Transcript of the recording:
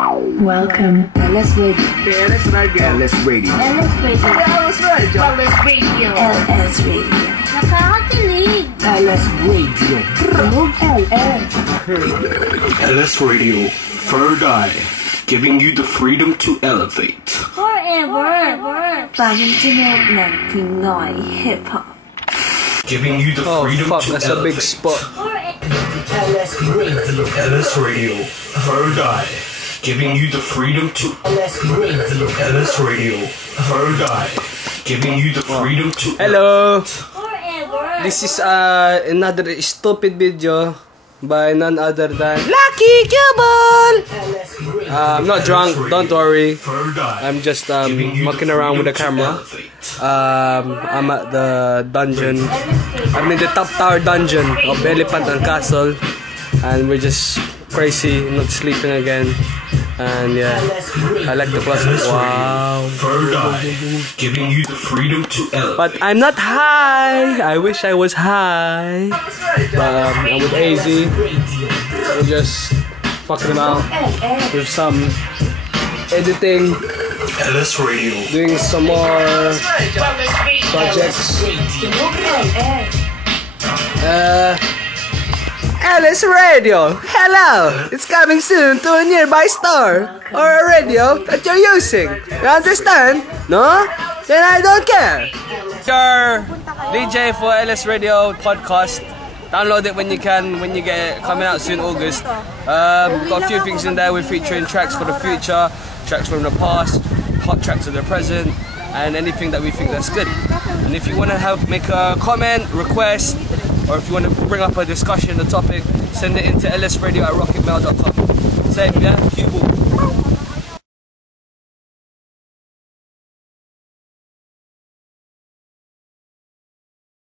Welcome. LS Radio. LS Radio. LS Radio. LS Radio. LS Radio. LS Radio. LS Radio. Nakakakilig. LS Radio. Tunog LS. LS Radio. Third Eye. Giving you the freedom to elevate. Forever. Bagong tunog ng Pinoy Hip Hop. Giving you the freedom to that's elevate. A big spot. LS Radio. LS Radio. Third Eye. Giving you the freedom to LS Radio. LS Radio. Third Eye. Giving you the freedom to Hello. Forever. This is another stupid video by none other than Lucky Cubble. I'm not drunk, don't worry. Third Eye. I'm just mucking around with the camera. I'm at the dungeon. I'm in the top tower dungeon of Elephant and Castle, and we're just crazy, not sleeping again. And yeah, I like the class. Wow. Third Eye. Giving you the freedom to elevate. But I'm not high. I wish I was high. But I'm with AZ. We're just fucking about with some editing, LS Radio. doing some more projects. LS Radio. Hello. It's coming soon to a nearby store or a radio that you're using. You understand? No? Then I don't care. Your DJ for LS Radio podcast. Download it when you can, when you get it, coming out soon, August. Got a few things in there. We're featuring tracks for the future, tracks from the past, hot tracks of the present, and anything that we think that's good. And if you want to make a comment, request, or if you want to bring up a discussion, a topic, send it into lsradio@rocketmail.com. Safe, yeah? Cue ball.